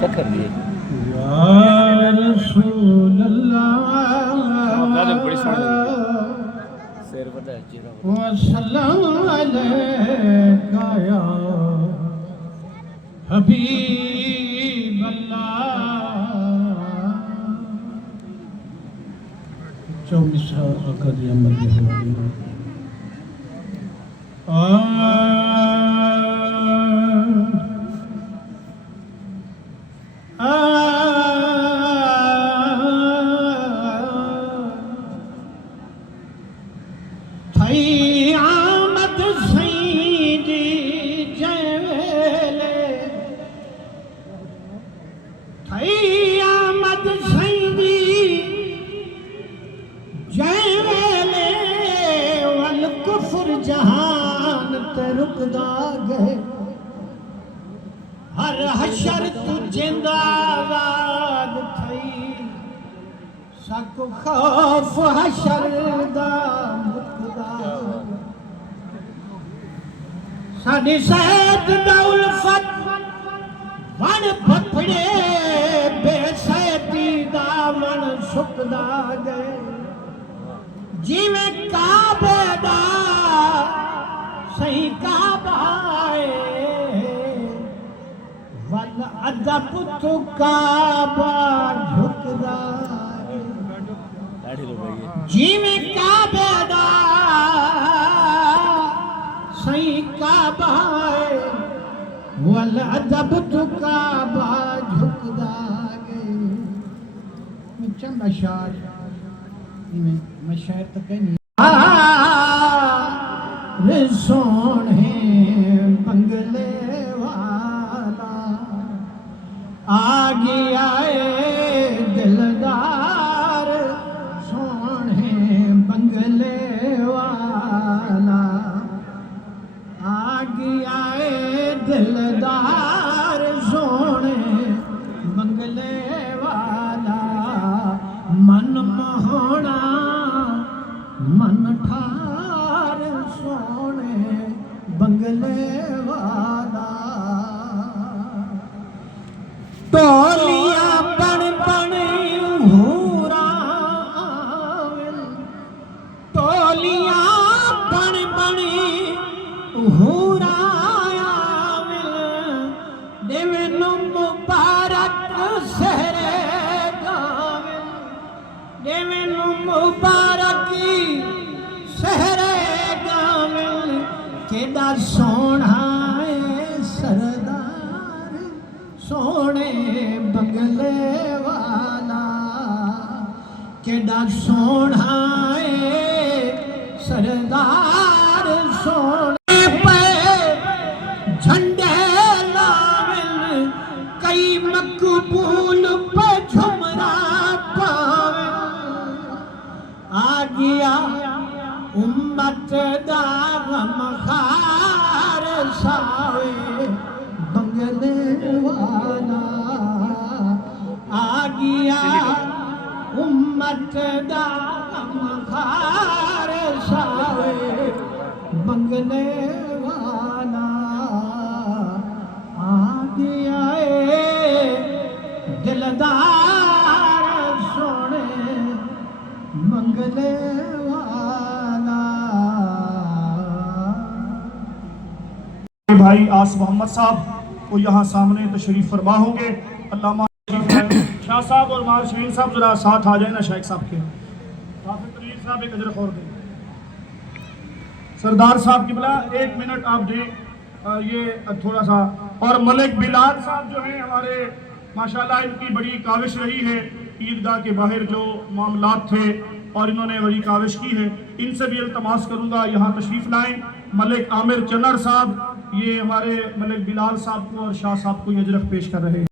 शक्कर दिए या रसूल ज़्यादा बड़ी अल्लाह सोने शेर पता है जीरो वसल्लम अलैका या हबीब अल्लाह। चौमिसरा अकदिया मध्य थई आमद सईं जी जयवेले थई आमद सईं जी जयवेले वल कुफ्र जहान ते रुकदा गए हर हशर तू जिंदाबाद थई सक खौफ हशर दा मुकदा साडी सैद दौलत वन फफड़े बेसैती दा मन सुकदा गए जिवें काबे दा सही काबा वल अदब तू काबा झुकदा लाठी रुपए जिवें काबे दा सही काबा वल अदब तू काबा झुकदा गए। मैं चंद अशार मैं शायर तो कहनी सोने बंगले वाला आ गया दिलदार सोने बंगले वाला आ गया दिलदार सोने बंगले वाला मन मोहना मन ठार सोने बंगले वाला टोलियां बन बन हूरा टोलियां बन बन हूरा देवन मुबारक सहरे गावे देवन मुबारक सहरे गावे केदा सोना सरदार सोने बंगले वाला केदा सोना सरदार सोने पे झंडे लावेल कई मकबूल पे झुमरा पावे आ गया उम्मत दा गमखार सावे बंगले वाला आ गया उम्मत दा गमखार सावे बंगले वाला आ गया दिलदार सोने बंगले वाला। भाई आस मोहम्मद साहब को यहाँ सामने तशरीफ फरमा होंगे। अल्लामा शाह साहब और मार शहीन साहब जरा साथ आ जाए ना शेख साहब के। हाफिज तरीर साहब एक अजर खौर दें। सरदार साहब की बला 1 मिनट आप दें ये थोड़ा सा। और मलिक बिलाल साहब जो हैं हमारे माशाल्लाह इनकी बड़ी काविश रही है ईदगाह के बाहर जो मामलात थे और इन्होंने बड़ी काविश की है। इनसे भी इल्तमास करूंगा यहाँ तशरीफ लाएं। मलिक आमिर चन्नर साहब ये हमारे मलिक बिलाल साहब को और शाह साहब को ये अजरक पेश कर रहे हैं।